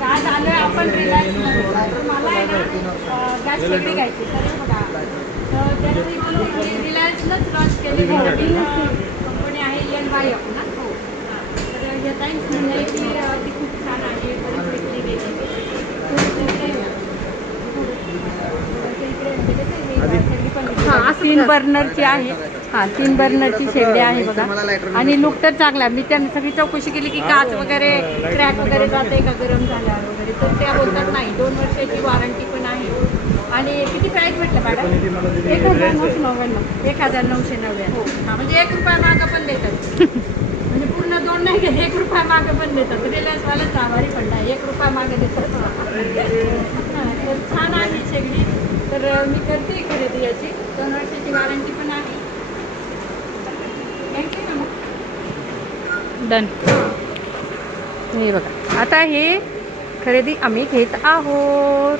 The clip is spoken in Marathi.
काय झालं आपण रिलायन्स मला आहे ना गॅस शेगडी घ्यायची तर बघा तर त्याची रिलायन्सनंच लॉन्च केली कंपनी आहे ENYF ना हो तर या टाइम्स म्हणलं की ती खूप छान आहे बरीच विकली गेली. 3 बर्नरची आहे. हां 3 बर्नरची शेगडी आहे बघा आणि लुक तर चांगला. मी त्यांनी सगळी चौकशी केली की काच वगैरे क्रॅक वगैरे जाते का गरम झाल्यावर वगैरे तर त्या बोलतात नाही 2 वर्षाची वॉरंटी पण आहे. आणि किती प्राईस म्हटलं मॅडम? 1999. 1999. हां म्हणजे 1 रुपया मागं पण देतात. म्हणजे पूर्ण 2 नाही घेत 1 रुपया मागं पण देतात. रिलायन्सवालाच आभारी पण नाही 1 रुपया मागं देतात. तर छान आहे शेगडी. तर मी करते खरेदी याची 2 वर्षाची वॉरंटी पण आहे. थँक्यू ना मग डन. हे बघा आता हे खरेदी आम्ही घेत आहोत.